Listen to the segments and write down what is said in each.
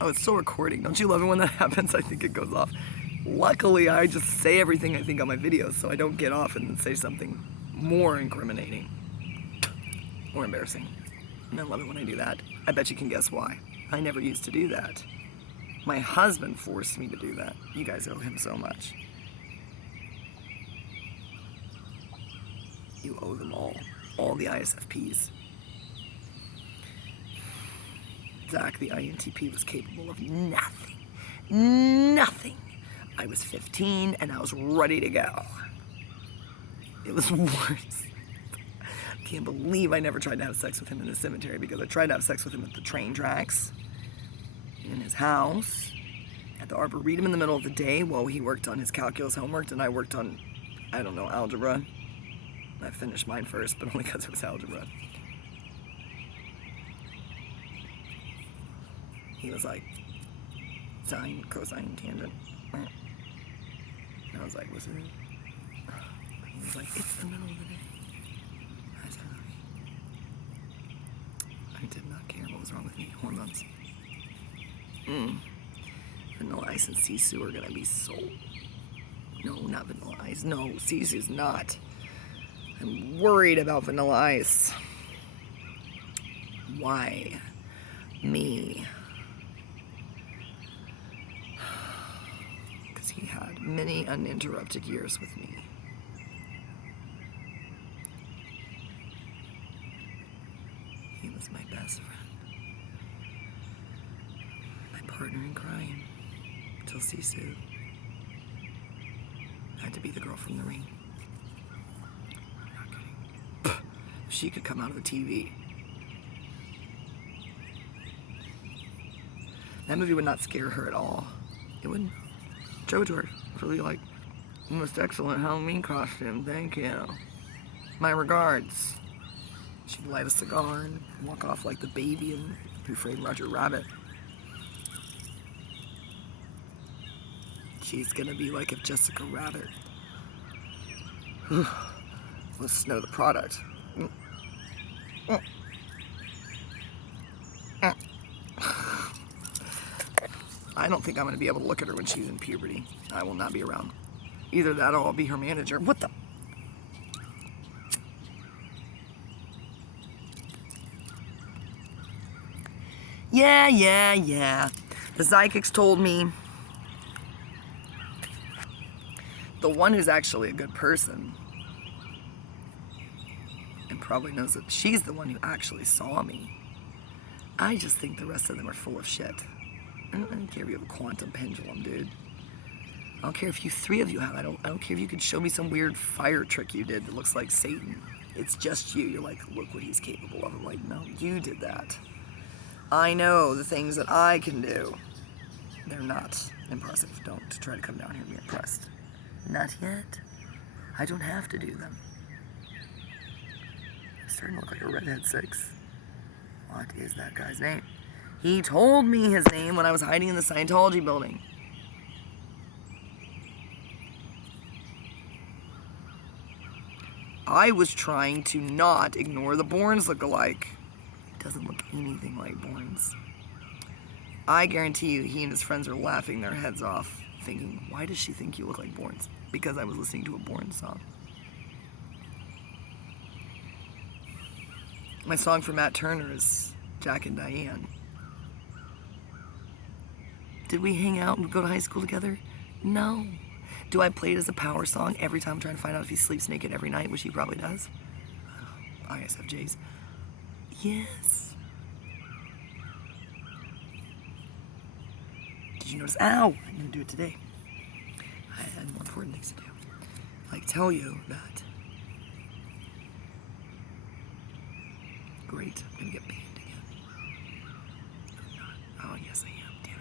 Oh, it's still recording. Don't you love it when that happens? I think it goes off. Luckily, I just say everything I think on my videos, so I don't get off and say something more incriminating or embarrassing. And I love it when I do that. I bet you can guess why. I never used to do that. My husband forced me to do that. You guys owe him so much. You owe them all the ISFPs. Zach, the INTP, was capable of nothing. Nothing. I was 15 and I was ready to go. It was worse. I can't believe I never tried to have sex with him in the cemetery, because I tried to have sex with him at the train tracks, in his house, at the Arboretum in the middle of the day while he worked on his calculus homework and I worked on, I don't know, algebra. I finished mine first, but only because it was algebra. He was like, sine, cosine, tangent. And I was like, what's it? He was like, it's the middle of the day. I said, I did not care what was wrong with me. Hormones. Vanilla Ice and Sisu are gonna be so... No, not Vanilla Ice. No, Sisu's not. I'm worried about Vanilla Ice. Why me? Because he had many uninterrupted years with me. He was my best friend. My partner in crime. Till Sisu had to be the girl from The Ring. I'm not kidding. If she could come out of the TV. That movie would not scare her at all. It wouldn't. Show it to her. Really like, most excellent Halloween costume, thank you. My regards. She'd light a cigar and walk off like the baby in Who Framed Roger Rabbit. She's gonna be like if Jessica Rabbit was Snow the Product. I don't think I'm gonna be able to look at her when she's in puberty. I will not be around. Either that or I'll be her manager. What the? Yeah. The psychics told me the one who's actually a good person and probably knows that she's the one who actually saw me. I just think the rest of them are full of shit. I don't care if you have a quantum pendulum, dude. I don't care if three of you have. I don't care if you could show me some weird fire trick you did that looks like Satan. It's just you. You're like, look what he's capable of. I'm like, no, you did that. I know the things that I can do. They're not impressive. Don't try to come down here and be impressed. Not yet. I don't have to do them. I'm starting to look like a redhead 6. What is that guy's name? He told me his name when I was hiding in the Scientology building. I was trying to not ignore the Bournes look-alike. It doesn't look anything like Bournes. I guarantee you he and his friends are laughing their heads off, thinking, why does she think you look like Bournes? Because I was listening to a Bournes song. My song for Matt Turner is Jack and Diane. Did we hang out and go to high school together? No. Do I play it as a power song every time I'm trying to find out if he sleeps naked every night, which he probably does? ISFJs. Yes. Did you notice? Ow! I'm gonna do it today. I had more important things to do. Like tell you that. Great, I'm gonna get banned again. I'm not. Oh, yes I am, damn it.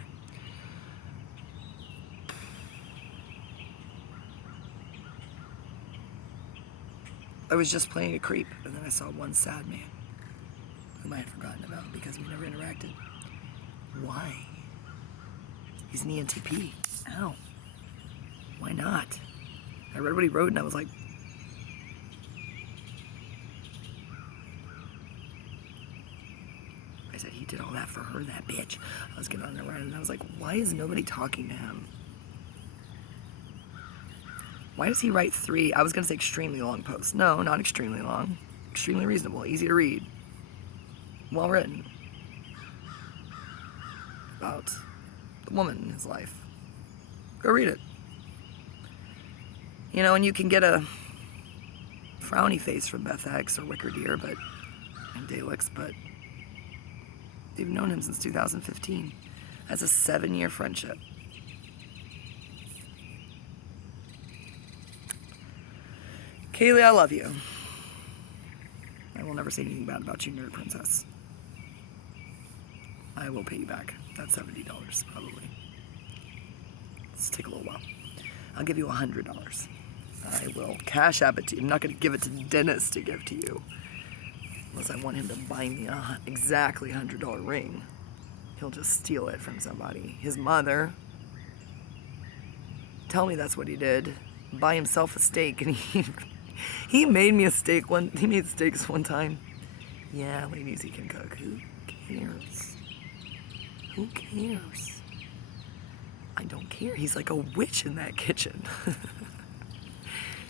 I was just playing a creep, and then I saw one sad man whom I had forgotten about because we never interacted. Why? He's an ENTP. Ow. Why not? I read what he wrote and I was like, I said, he did all that for her, that bitch. I was getting on there and I was like, why is nobody talking to him? Why does he write 3, I was going to say extremely long posts. No, not extremely long. Extremely reasonable, easy to read. Well written. About the woman in his life. Go read it. You know, and you can get a frowny face from Beth X or Wicker Deer, and Daleks, but they've known him since 2015. That's a 7-year friendship. Kaylee, I love you. I will never say anything bad about you, Nerd Princess. I will pay you back. That's $70, probably. Let's take a little while. I'll give you $100. I will cash app it to you. I'm not going to give it to Dennis to give to you. Unless I want him to buy me a exactly $100 ring. He'll just steal it from somebody. His mother. Tell me that's what he did. Buy himself a steak, and he made me a steak he made steaks one time. Yeah, ladies, he can cook. Who cares? Who cares? I don't care. He's like a witch in that kitchen.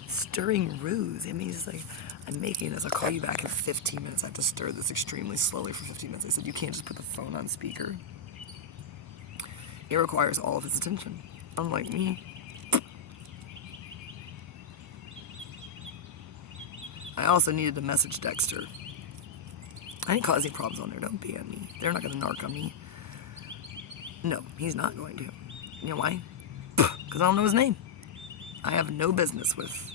Stirring ruse. I mean, he's like, I'm making this. I'll call you back in 15 minutes. I have to stir this extremely slowly for 15 minutes. I said, you can't just put the phone on speaker. It requires all of his attention. Unlike me. I also needed to message Dexter. I didn't cause any problems on there. Don't ban me. They're not going to narc on me. No, he's not going to. You know why? Because I don't know his name. I have no business with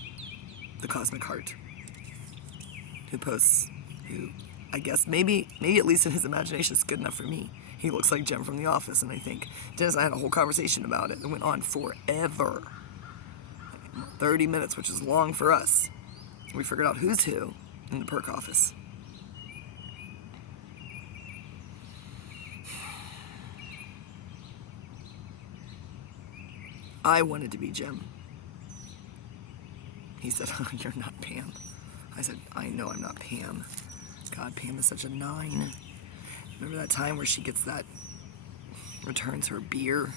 the Cosmic Heart. Who I guess maybe at least in his imagination is good enough for me. He looks like Jim from The Office, and I think Dennis and I had a whole conversation about it. It went on forever. 30 minutes, which is long for us. We figured out who's who in the perk office. I wanted to be Jim. He said, oh, you're not Pam. I said, I know I'm not Pam. God, Pam is such a 9. Remember that time where she gets that, returns her beer?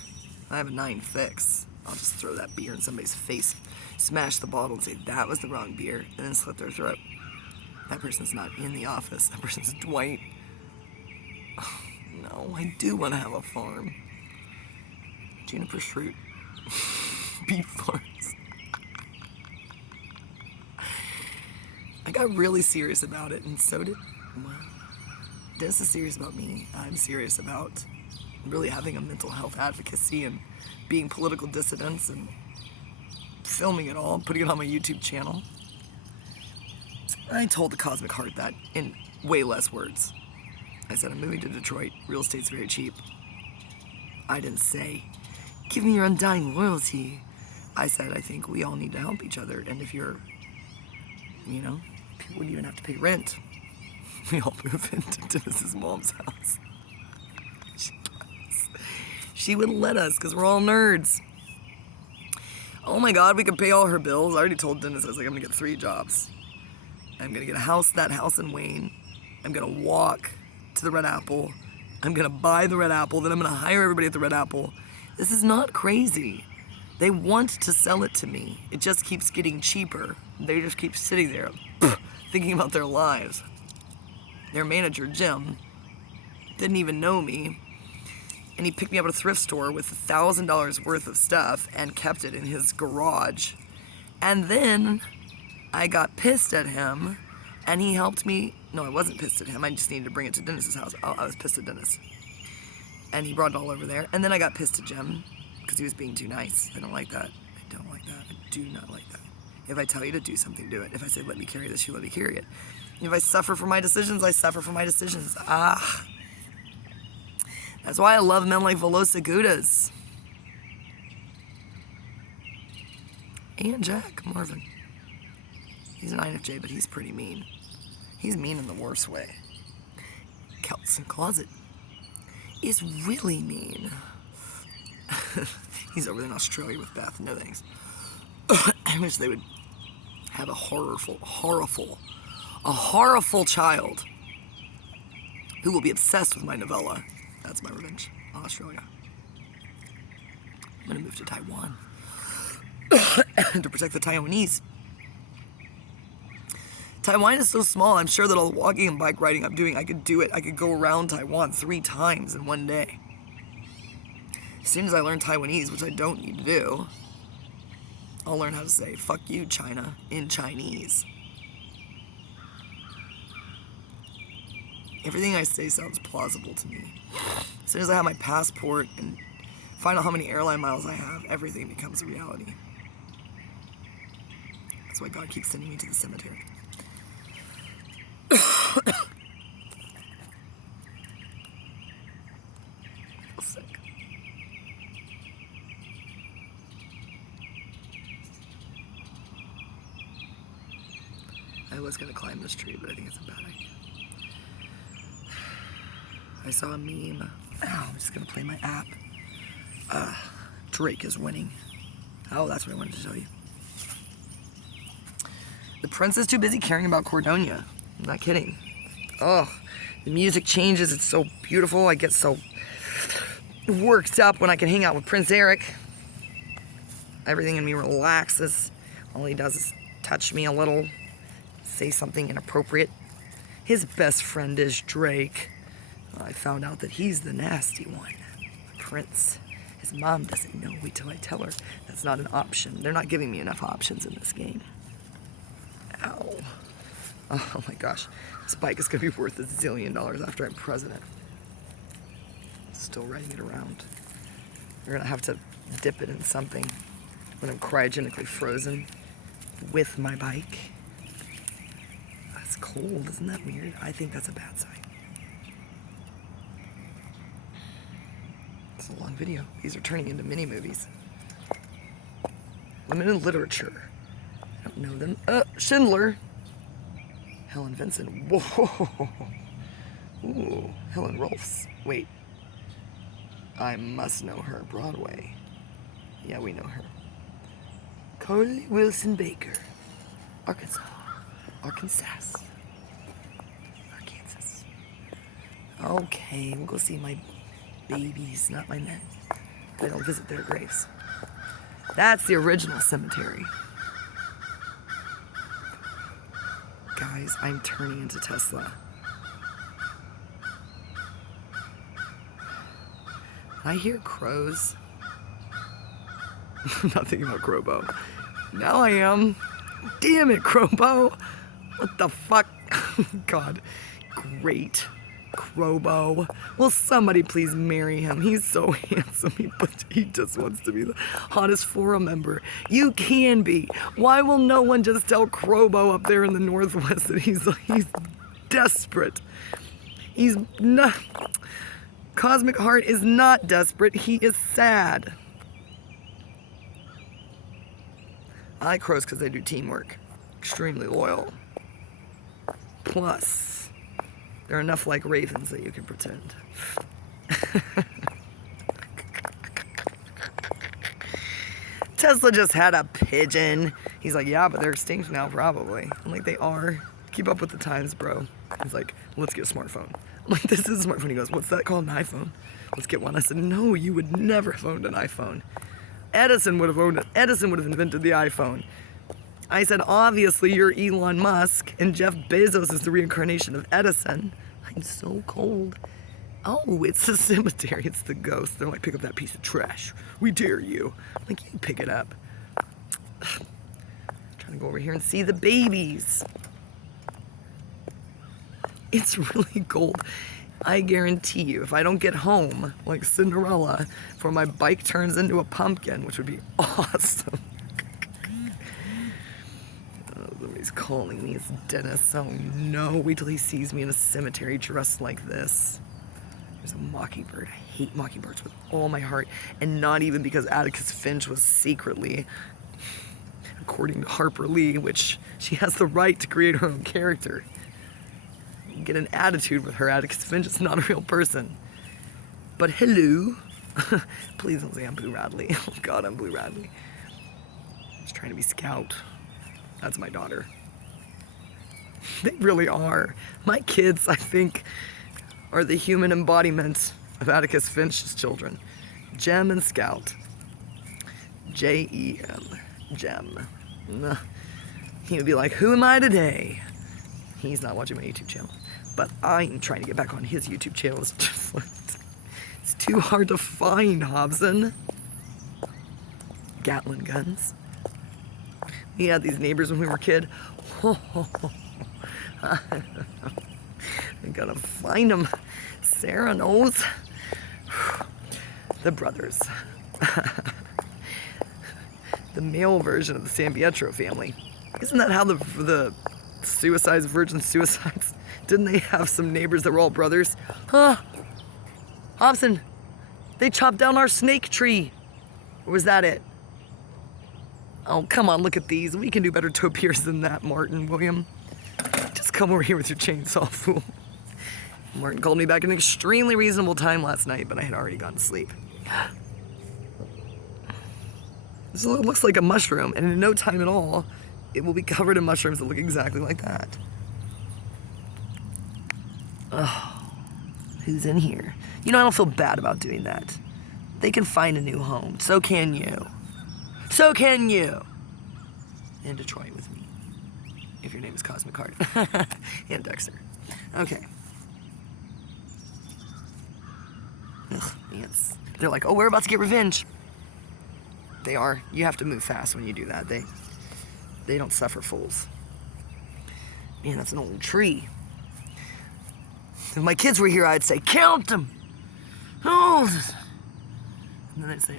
I have a 9 fix. I'll just throw that beer in somebody's face, smash the bottle and say, that was the wrong beer, and then slit their throat. That person's not in the office. That person's Dwight. Oh, no, I do want to have a farm. Juniper fruit. Beef farms. I got really serious about it, and so did, well, Dennis is serious about me. I'm serious about really having a mental health advocacy and being political dissidents and filming it all, putting it on my YouTube channel. I told the Cosmic Heart that in way less words. I said, I'm moving to Detroit. Real estate's very cheap. I didn't say, give me your undying loyalty. I said, I think we all need to help each other. And if you're, you know, people wouldn't even have to pay rent. We all move into Dennis's mom's house. She wouldn't let us because we're all nerds. Oh my God, we could pay all her bills. I already told Dennis, I was like, I'm gonna get 3 jobs. I'm gonna get that house in Wayne. I'm gonna walk to the Red Apple. I'm gonna buy the Red Apple. Then I'm gonna hire everybody at the Red Apple. This is not crazy. They want to sell it to me. It just keeps getting cheaper. They just keep sitting there thinking about their lives. Their manager, Jim, didn't even know me. And he picked me up at a thrift store with $1,000 worth of stuff and kept it in his garage. And then I got pissed at him, and he helped me. No, I wasn't pissed at him. I just needed to bring it to Dennis's house. Oh, I was pissed at Dennis. And he brought it all over there. And then I got pissed at Jim because he was being too nice. I don't like that. I don't like that. I do not like that. If I tell you to do something, do it. If I say, let me carry this, you let me carry it. If I suffer for my decisions, I suffer for my decisions. That's why I love men like Velosa Goudas. And Jack Marvin. He's an INFJ, but he's pretty mean. He's mean in the worst way. Kelson Closet is really mean. He's over there in Australia with Beth. No thanks. I wish they would have a horrible child. who will be obsessed with my novella. That's my revenge on Australia. I'm gonna move to Taiwan to protect the Taiwanese. Taiwan is so small, I'm sure that all the walking and bike riding I'm doing, I could do it. I could go around Taiwan 3 times in one day. As soon as I learn Taiwanese, which I don't need to do, I'll learn how to say, fuck you, China, in Chinese. Everything I say sounds plausible to me. As soon as I have my passport and find out how many airline miles I have, everything becomes a reality. That's why God keeps sending me to the cemetery. I feel sick. I was gonna climb this tree, but I think it's a bad idea. I saw a meme. Oh, I'm just gonna play my app. Drake is winning. Oh, that's what I wanted to tell you. The prince is too busy caring about Cordonia. I'm not kidding. Oh, the music changes. It's so beautiful. I get so worked up when I can hang out with Prince Eric. Everything in me relaxes. All he does is touch me a little, say something inappropriate. His best friend is Drake. I found out that he's the nasty one. Prince. His mom doesn't know. Wait till I tell her. That's not an option. They're not giving me enough options in this game. Ow. Oh my gosh. This bike is going to be worth $1 zillion after I'm president. Still riding it around. We're going to have to dip it in something when I'm cryogenically frozen with my bike. That's cold. Isn't that weird? I think that's a bad sign. It's a long video. These are turning into mini movies. Women in literature. I don't know them. Schindler. Helen Vincent. Whoa. Ooh, Helen Rolfs. Wait. I must know her. Broadway. Yeah, we know her. Carly Wilson Baker. Arkansas. Okay, we'll go see my babies, not my men. I don't visit their graves. That's the original cemetery. Guys, I'm turning into Tesla. I hear crows. I'm not thinking about Crowbo. Now I am. Damn it, Crowbo. What the fuck? God. Great. Crowbo. Will somebody please marry him? He's so handsome, he just wants to be the hottest forum member. You can be. Why will no one just tell Crowbo up there in the Northwest that he's desperate? He's not. Cosmic Heart is not desperate. He is sad. I like crows because they do teamwork. Extremely loyal. Plus, they're enough like ravens that you can pretend. Tesla just had a pigeon. He's like, yeah, but they're extinct now, probably. I'm like, they are. Keep up with the times, bro. He's like, let's get a smartphone. I'm like, this is a smartphone. He goes, what's that called? An iPhone? Let's get one. I said, no, you would never have owned an iPhone. Edison would have owned it. Edison would have invented the iPhone. I said, obviously, you're Elon Musk, and Jeff Bezos is the reincarnation of Edison. I'm so cold. Oh, it's the cemetery. It's the ghost. They're like, pick up that piece of trash. We dare you. I'm like, you pick it up. I'm trying to go over here and see the babies. It's really cold. I guarantee you, if I don't get home like Cinderella before my bike turns into a pumpkin, which would be awesome. Somebody's calling me. It's Dennis. Oh no, wait till he sees me in a cemetery dressed like this. There's a mockingbird. I hate mockingbirds with all my heart. And not even because Atticus Finch was secretly, according to Harper Lee, which she has the right to create her own character. You get an attitude with her. Atticus Finch is not a real person. But hello. Please don't say I'm Blue Radley. Oh God, I'm Blue Radley. I'm just trying to be Scout. That's my daughter. They really are. My kids, I think, are the human embodiment of Atticus Finch's children, Jem and Scout. Jem. Jem. He would be like, who am I today? He's not watching my YouTube channel, but I'm trying to get back on his YouTube channel. It's just like, it's too hard to find, Hobson. Gatling guns. We had these neighbors when we were a kid. I gotta find them. Sarah knows. The brothers. The male version of the San Pietro family. Isn't that how the suicides, virgin suicides, didn't they have some neighbors that were all brothers? Huh? Hobson, they chopped down our snake tree. Or was that it? Oh, come on, look at these. We can do better topiaries than that, Martin, William. Just come over here with your chainsaw, fool. Martin called me back at an extremely reasonable time last night, but I had already gone to sleep. This looks like a mushroom, and in no time at all, it will be covered in mushrooms that look exactly like that. Oh, who's in here? You know, I don't feel bad about doing that. They can find a new home. So can you. So can you. In Detroit with me. If your name is Cosmic Heart. And Dexter. Okay. Ugh, ants. They're like, oh, we're about to get revenge. They are. You have to move fast when you do that. They don't suffer fools. Man, that's an old tree. If my kids were here, I'd say, count them. Oh. And then they'd say,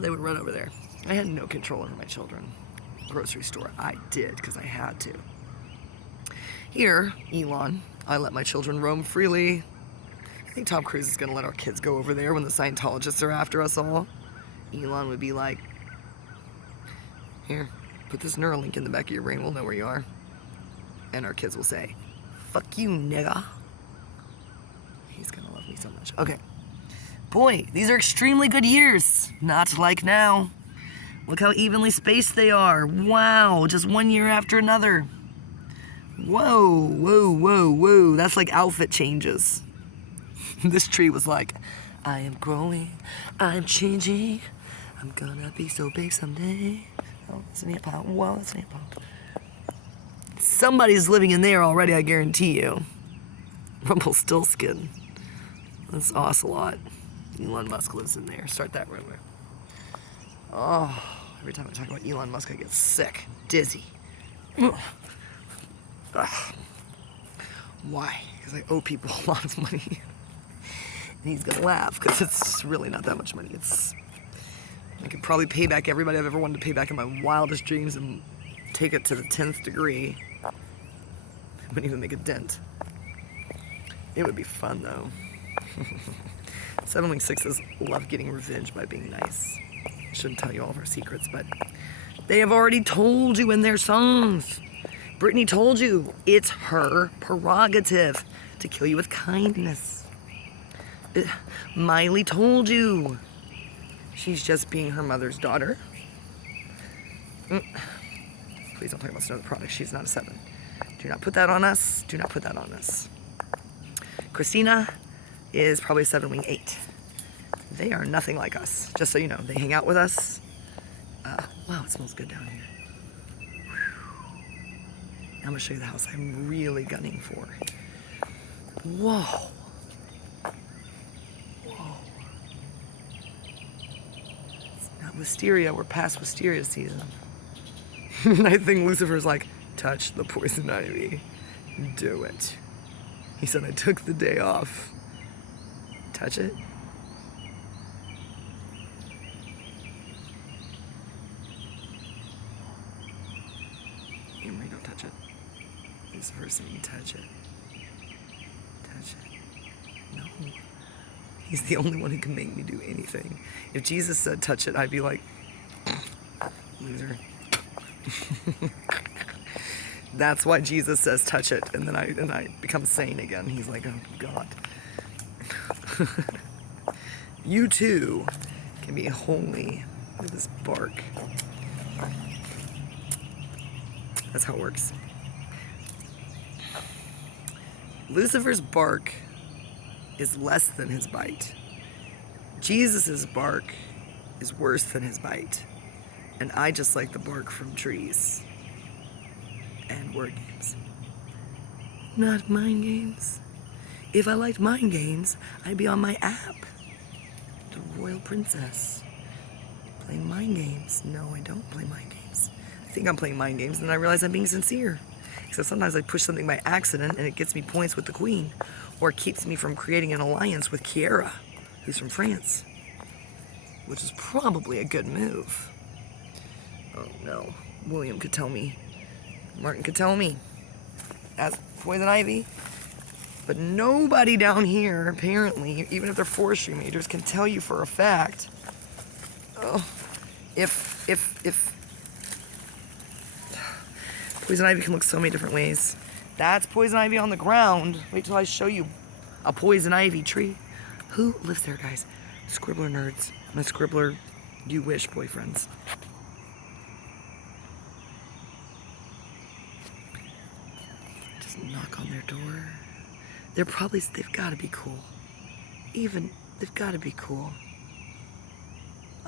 they would run over there. I had no control over my children. Grocery store, I did, because I had to. Here, Elon, I let my children roam freely. I think Tom Cruise is going to let our kids go over there when the Scientologists are after us all. Elon would be like, here, put this Neuralink in the back of your brain, we'll know where you are. And our kids will say, fuck you, nigga. He's gonna love me so much. Okay. Boy, these are extremely good years. Not like now. Look how evenly spaced they are. Wow, just 1 year after another. Whoa, whoa, whoa, whoa. That's like outfit changes. This tree was like, I am growing, I'm changing, I'm gonna be so big someday. Oh, that's an ant pile. Wow, that's an ant pile. Somebody's living in there already, I guarantee you. Rumpelstiltskin. That's Ocelot. Elon Musk lives in there. Start that rumor. Oh, every time I talk about Elon Musk, I get sick, dizzy. Ugh. Why? Because I owe people a lot of money. And he's gonna laugh, because it's really not that much money. I could probably pay back everybody I've ever wanted to pay back in my wildest dreams and take it to the 10th degree. I wouldn't even make a dent. It would be fun, though. 716s love getting revenge by being nice. I shouldn't tell you all of our secrets, but they have already told you in their songs. Brittany told you it's her prerogative to kill you with kindness. Miley told you she's just being her mother's daughter. Please don't talk about Snow the Product. She's not a 7. Do not put that on us. Do not put that on us. Christina is probably a 7 wing 8. They are nothing like us. Just so you know, they hang out with us. Wow, it smells good down here. Now I'm gonna show you the house I'm really gunning for. Whoa. Whoa. It's not wisteria. We're past wisteria season. I think Lucifer's like, touch the poison ivy. Do it. He said, I took the day off. Touch it. Emery, don't touch it. Lucifer's saying, touch it. Touch it. No. He's the only one who can make me do anything. If Jesus said touch it, I'd be like, loser. That's why Jesus says touch it, and then I become sane again. He's like, oh God. You too can be holy with this bark. That's how it works. Lucifer's bark is less than his bite. Jesus's bark is worse than his bite. And I just like the bark from trees and word games. Not mind games. If I liked mind games, I'd be on my app. The Royal Princess. Playing mind games. No, I don't play mind games. I think I'm playing mind games, and then I realize I'm being sincere. Except sometimes I push something by accident, and it gets me points with the Queen. Or it keeps me from creating an alliance with Kiera, who's from France. Which is probably a good move. Oh no, William could tell me. Martin could tell me. As poison ivy. But nobody down here, apparently, even if they're forestry majors, can tell you for a fact. Oh, if poison ivy can look so many different ways. That's poison ivy on the ground. Wait till I show you a poison ivy tree. Who lives there, guys? Scribbler nerds. My Scribbler, you wish boyfriends. Just knock on their door. They've got to be cool. They've got to be cool.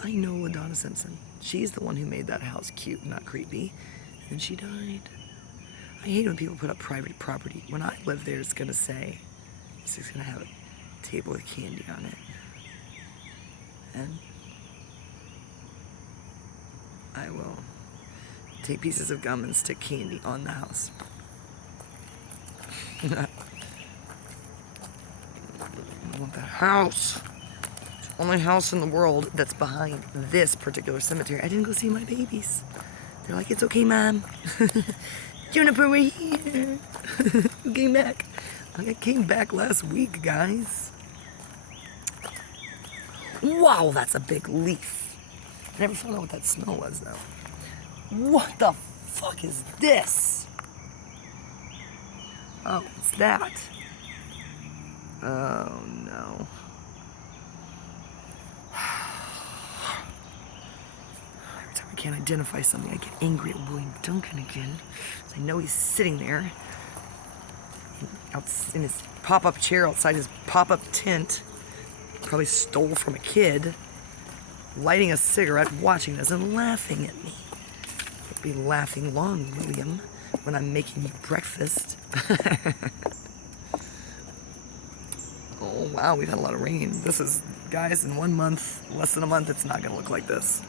I know LaDonna Simpson. She's the one who made that house cute, not creepy. And she died. I hate when people put up private property. When I live there, it's gonna say, it's just gonna have a table with candy on it. And I will take pieces of gum and stick candy on the house. I want that house. It's the only house in the world that's behind this particular cemetery. I didn't go see my babies. They're like, it's okay, Mom. Juniper, we're here. Who came back? I came back last week, guys. Wow, that's a big leaf. I never found out what that smell was, though. What the fuck is this? Oh, it's that. Oh, no. Every time I can't identify something, I get angry at William Duncan again. I know he's sitting there out in his pop-up chair outside his pop-up tent. Probably stole from a kid. Lighting a cigarette, watching this, and laughing at me. I'll be laughing long, William, when I'm making you breakfast. Oh, wow, we've had a lot of rain. This is, guys, in 1 month, less than a month, it's not going to look like this.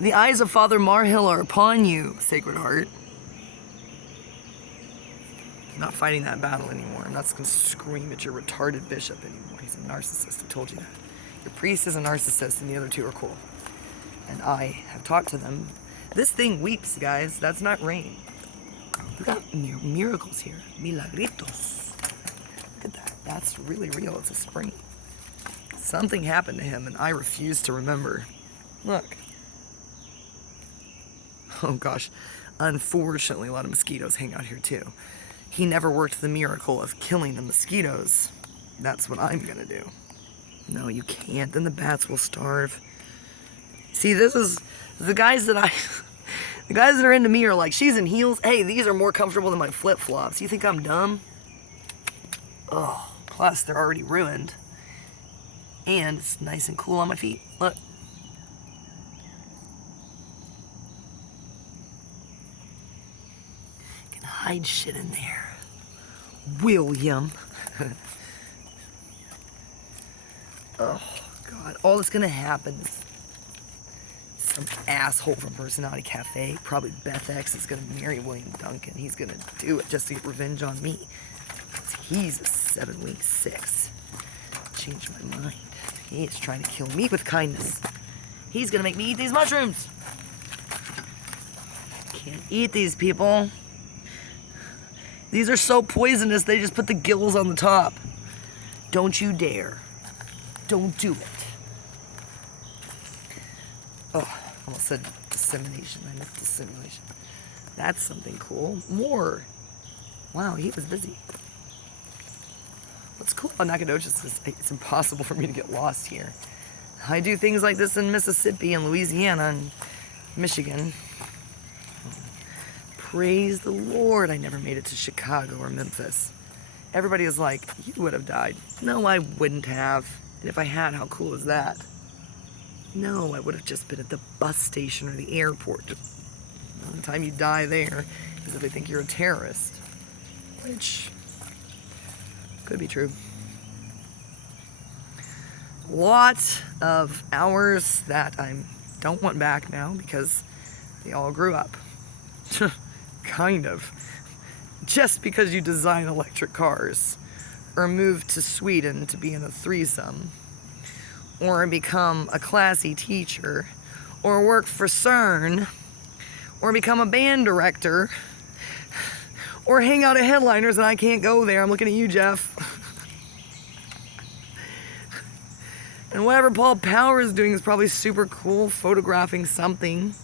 The eyes of Father Marhill are upon you, Sacred Heart. I'm not fighting that battle anymore. I'm not going to scream at your retarded bishop anymore. He's a narcissist. I told you that. Your priest is a narcissist, and the other two are cool. And I have talked to them. This thing weeps, guys. That's not rain. We got miracles here. Milagritos. Look at that. That's really real. It's a spring. Something happened to him, and I refuse to remember. Look. Oh, gosh. Unfortunately, a lot of mosquitoes hang out here, too. He never worked the miracle of killing the mosquitoes. That's what I'm gonna do. No, you can't. Then the bats will starve. See, this is the guys that the guys that are into me are like, she's in heels. Hey, these are more comfortable than my flip-flops. You think I'm dumb? Oh, plus they're already ruined. And it's nice and cool on my feet. Look. Can hide shit in there. William. Oh, God. All that's gonna happen is some asshole from Personality Cafe, probably Beth X, is gonna marry William Duncan. He's gonna do it just to get revenge on me. He's a 7-week 6. Changed my mind. He is trying to kill me with kindness. He's gonna make me eat these mushrooms. Can't eat these, people. These are so poisonous, they just put the gills on the top. Don't you dare. Don't do it. Oh, I almost said dissemination. I meant dissimulation. That's something cool. More. Wow, he was busy. What's cool about Nacogdoches is it's impossible for me to get lost here. I do things like this in Mississippi and Louisiana and Michigan. praise the Lord I never made it to Chicago or Memphis. Everybody is like, you would have died. No, I wouldn't have. And if I had, how cool is that? No, I would have just been at the bus station or the airport. The only time you die there is if they think you're a terrorist. Which could be true. Lot of hours that I don't want back now because they all grew up. Kind of. Just because you design electric cars, or move to Sweden to be in a threesome, or become a classy teacher, or work for CERN, or become a band director, or hang out at Headliners and I can't go there. I'm looking at you, Jeff. And whatever Paul Power is doing is probably super cool, photographing something.